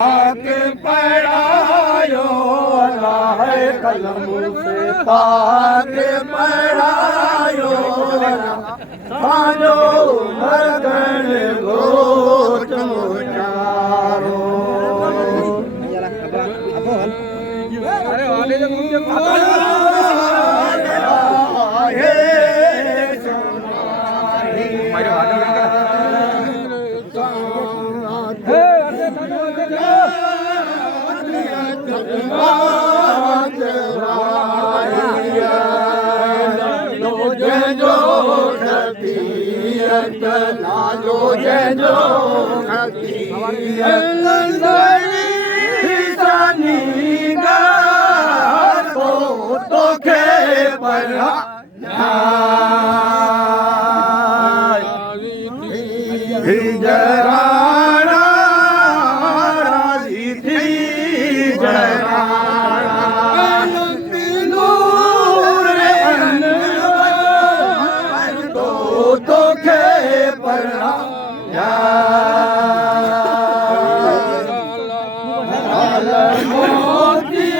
पाक पढ़ायो अल्लाह कलम से पाक पढ़ायो साजो मरगन गोच मुचारो नालो जंहिंजो तोखे जराणा राज़ी थी तोखे पढ़ा मोती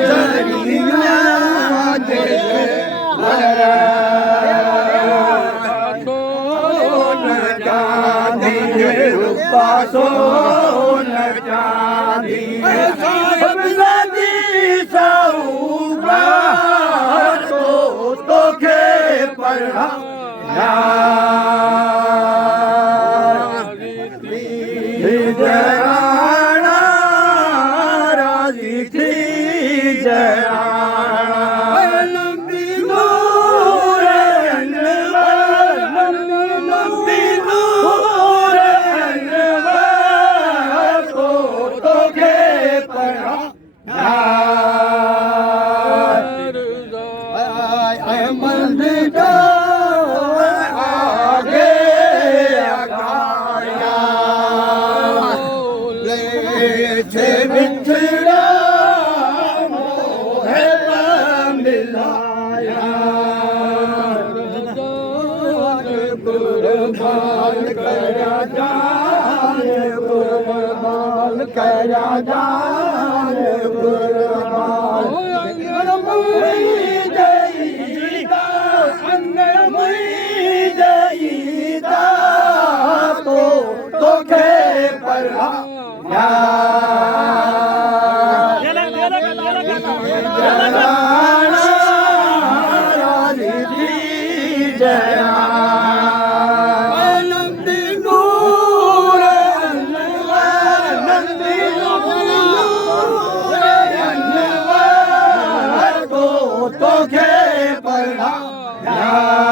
जरिया पासो न जानी तोखे पढ़ा जराणा राज़ी थी तोखे पढ़ा अहमद का बिछड़ा मोहे मिलाया कुर्बान करा जान कुर्बान करा जान कुर्बान तोखे पढ़ा तोखे पढ़ा